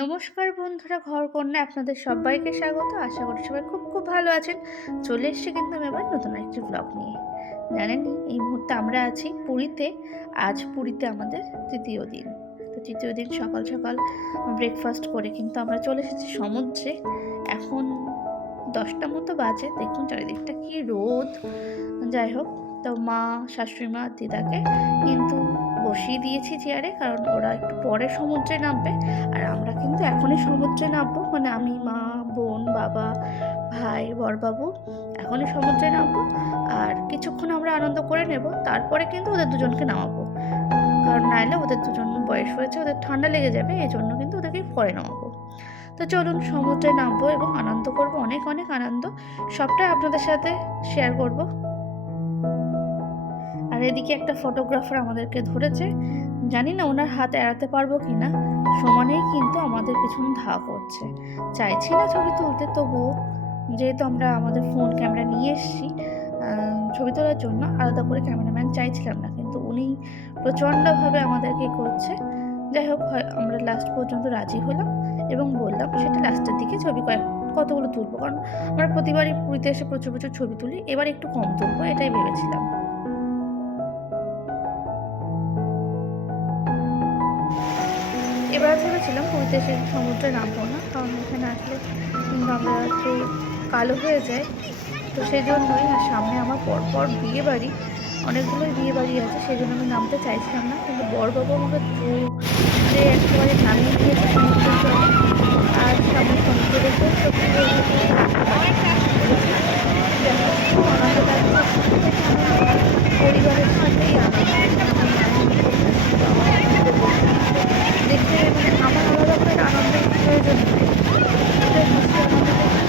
নমস্কার বন্ধুরা, ঘরকন্যা আপনাদের সবাইকে স্বাগত। আশা করি সবাই খুব খুব ভালো আছেন। চলে এসেছি কিন্তু আমি আবার নতুন একটি ব্লগ নিয়ে। জানেনই এই মুহূর্তে আমরা আছি পুরীতে। আজ পুরীতে আমাদের তৃতীয় দিন। তো তৃতীয় দিন সকাল সকাল ব্রেকফাস্ট করে কিন্তু আমরা চলে এসেছি সমুদ্রে। এখন 10টা মতো বাজে। দেখুন চারিদিকটা কি রোদ। যাই হোক, তো মা, শাশুড়ি মা, দিদাকে কিন্তু বসিয়ে দিয়েছি চেয়ারে, কারণ ওরা একটু পরে সমুদ্রে নামবে। আর আমরা কিন্তু এখনই সমুদ্রে নামবো, মানে আমি, মা, বোন, বাবা, ভাই, বড়বাবু এখনই সমুদ্রে নামবো। আর কিছুক্ষণ আমরা আনন্দ করে নেব, তারপরে কিন্তু ওদের দুজনকে নামাবো। কারণ নাইলে ওদের দুজন বয়স হয়েছে, ওদের ঠান্ডা লেগে যাবে, এই জন্য কিন্তু ওদেরকে পরে নামাবো। তো চলুন সমুদ্রে নামবো এবং আনন্দ করব, অনেক অনেক আনন্দ। সবটাই আপনাদের সাথে শেয়ার করব। আর এদিকে একটা ফটোগ্রাফার আমাদেরকে ধরেছে, জানি না ওনার হাত এড়াতে পারবো কিনা। সমানেই কিন্তু আমাদের পিছন ধা করছে। চাইছি না ছবি তুলতে, তবুও যেহেতু আমরা আমাদের ফোন ক্যামেরা নিয়ে এসেছি ছবি তোলার জন্য, আলাদা করে ক্যামেরাম্যান চাইছিলাম না, কিন্তু উনি প্রচণ্ডভাবে আমাদেরকে করছে। যাই হোক, আমরা লাস্ট পর্যন্ত রাজি হলাম এবং বললাম সেটা লাস্টের দিকে ছবি কতগুলো তুলবো, কারণ আমরা প্রতিবারই পুরীতে এসে প্রচুর প্রচুর ছবি তুলি, এবার একটু কম তুলবো এটাই ভেবেছিলাম। এবার ভেবেছিলাম পুরীতে এসে সমুদ্রে নামবো না, কারণ এখানে আসলে কিন্তু আমরা একটু কালো হয়ে যায়। তো সেই জন্যই, আর সামনে আমার পরপর বিয়ে বাড়ি, অনেকগুলোই বিয়ে বাড়ি আছে, সেই জন্য আমি নামতে চাইছিলাম না, কিন্তু বড়বাবু আমাকে যে একেবারে নামিয়ে দিয়েছে সমুদ্রের জলে। আর সামনে সমুদ্র দেখে সত্যি বলতে থাকতে পারছি না। যাই হোক, খুব আনন্দ লাগছে। পরিবারের সাথেই দেখতে, মানে আমার আলাদা করে আনন্দের প্রয়োজন নেই। ওদের হাসি আনন্দ দেখে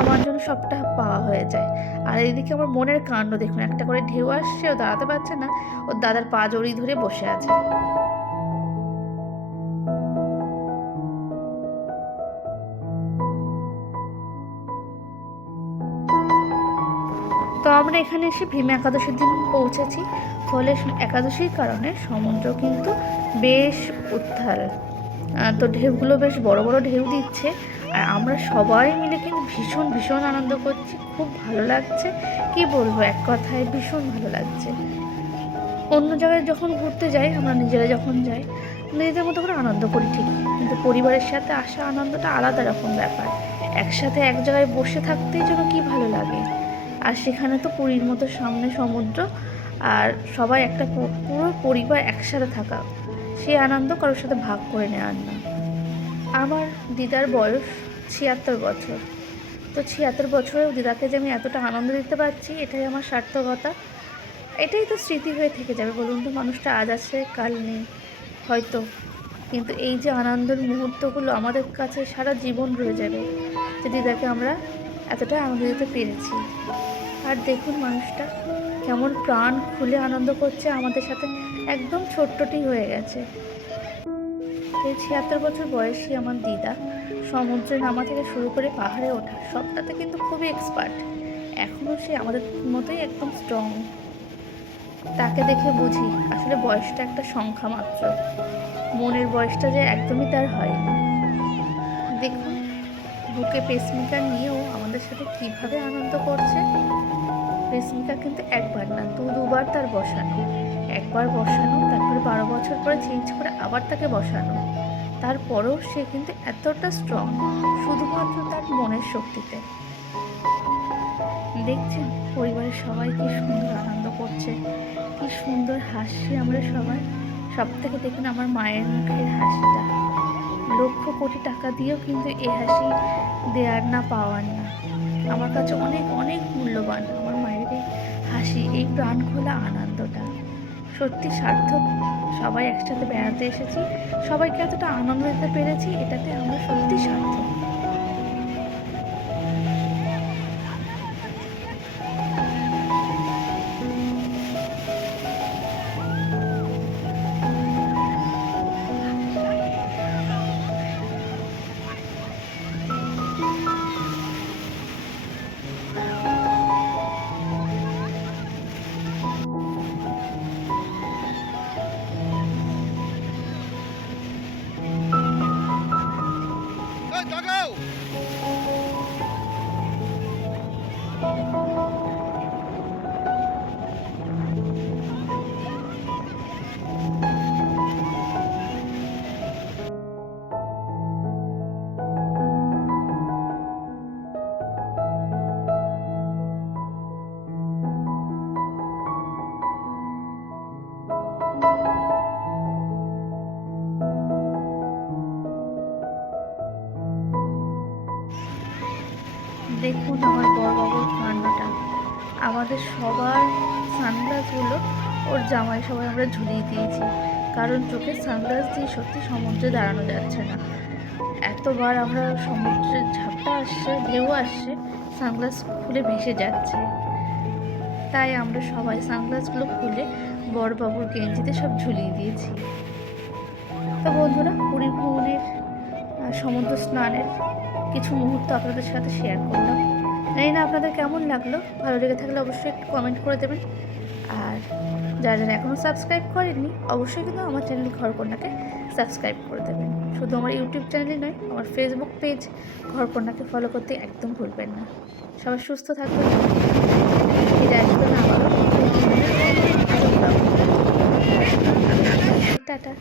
আমার জন্য সবটা পাওয়া হয়ে যায়। আর এদিকে আমার মনের কাণ্ড দেখুন, একটা করে ঢেউ আসছে, ও দাঁড়াতে পারছে না, ওর দাদার পা জড়িয়ে ধরে বসে আছে। তো আমরা এখানে এসে ভীম একাদশীর দিন পৌঁছেছি। ফলে একাদশীর কারণে সমুদ্র কিন্তু বেশ উত্তাল। তো ঢেউগুলো বেশ বড় বড় ঢেউ দিচ্ছে। আর আমরা সবাই মিলে কিন্তু ভীষণ ভীষণ আনন্দ করছি, খুব ভালো লাগছে। কি বলবো, এক কথায় ভীষণ ভালো লাগছে। অন্য জায়গায় যখন ঘুরতে যাই, আমরা নিজেরা যখন যাই, নিজেদের মতো করে আনন্দ করি ঠিকই, কিন্তু পরিবারের সাথে আসা আনন্দটা আলাদা রকম ব্যাপার। একসাথে এক জায়গায় বসে থাকতেই যেন কি ভালো লাগে। আর সেখানে তো পুরীর মতো সামনে সমুদ্র, আর সবাই একটা পুরো পরিবার একসাথে থাকা, সে আনন্দ কারোর সাথে ভাগ করে নেওয়ার না। আমার দিদার বয়স 76 বছর। তো 76 বছরেও দিদাকে যে আমি এতটা আনন্দ দিতে পারছি, এটাই আমার সার্থকতা। এটাই তো স্মৃতি হয়ে থেকে যাবে, বলুন তো। মানুষটা আজ আছে, কাল নেই হয়তো, কিন্তু এই যে আনন্দের মুহূর্তগুলো আমাদের কাছে সারা জীবন রয়ে যাবে, যে দিদাকে আমরা এতটা আনন্দ দিতে পেরেছি। আর দেখুন মানুষটা কেমন প্রাণ খুলে আনন্দ করছে আমাদের সাথে, একদম ছোট্টটি হয়ে গেছে। এই 76 বছর বয়সী আমার দিদা সমুদ্রে নামা থেকে শুরু করে পাহাড়ে ওঠা সবটাতে কিন্তু খুবই এক্সপার্ট। এখনও সে আমাদের মতোই একদম স্ট্রং। তাকে দেখে বুঝি আসলে বয়সটা একটা সংখ্যা মাত্র, মনের বয়সটা যে একদমই তার হয়নি। দেখুন, বুকে পেসমেকার নিয়েও আমাদের সাথে কিভাবে আনন্দ করছে। পেসমেকার কিন্তু একবার না, দুবার তার বসানো। একবার বসানো, তারপর 12 বছর পরে চেঞ্জ করে আবার তাকে বসানো। তারপরেও সে কিন্তু এতটা স্ট্রং, শুধুমাত্র তার মনের শক্তিতে। দেখছেন পরিবারের সবাই কি সুন্দর আনন্দ করছে, কি সুন্দর হাসি আমরা সবাই। সব থেকে দেখুন আমার মায়ের মুখের হাসিটা, লক্ষ কোটি টাকা দিয়েও কিন্তু এ হাসি দেওয়ার না পাওয়ার না। আমার কাছে অনেক অনেক মূল্যবান আমার মায়ের এই হাসি, এই প্রাণ খোলা আনন্দটা। সত্যি সার্থক। সবাই একসাথে বেড়াতে এসেছি, সবাইকে এতটা আনন্দ দিতে পেরেছি, এটাতে আমরা সত্যি সার্থক। দেখুন আমার বড়বাবুর কান্নাটা। আমাদের সবার সানগ্লাসগুলো ওর জামাই সবাই আমরা ঝুলিয়ে দিয়েছি, কারণ চোখের সানগ্লাস দিয়ে সত্যি সমুদ্রে দাঁড়ানো যাচ্ছে না। এতবার আমরা সমুদ্রের ঝাপটা আসছে, ঢেউ আসছে, সানগ্লাস খুলে ভেসে যাচ্ছে। তাই আমরা সবাই সানগ্লাসগুলো খুলে বড়বাবুর গেঞ্জিতে সব ঝুলিয়ে দিয়েছি। তো বন্ধুরা, পুরী ভ্রমণের সমুদ্র স্নানের কিছু মুহূর্ত আপনাদের সাথে শেয়ার করলাম। জানি না আপনাদের কেমন লাগলো। ভালো লেগে থাকলে অবশ্যই একটু কমেন্ট করে দেবেন। আর যারা যারা এখনও সাবস্ক্রাইব করেননি, অবশ্যই কিন্তু আমার চ্যানেল ঘরকন্যাকে সাবস্ক্রাইব করে দেবেন। শুধু আমার ইউটিউব চ্যানেলই নয়, আমার ফেসবুক পেজ ঘরকন্যাকে ফলো করতে একদম ভুলবেন না। সবাই সুস্থ থাকবেন, ফিরে আসবেন আবারও। টাটা।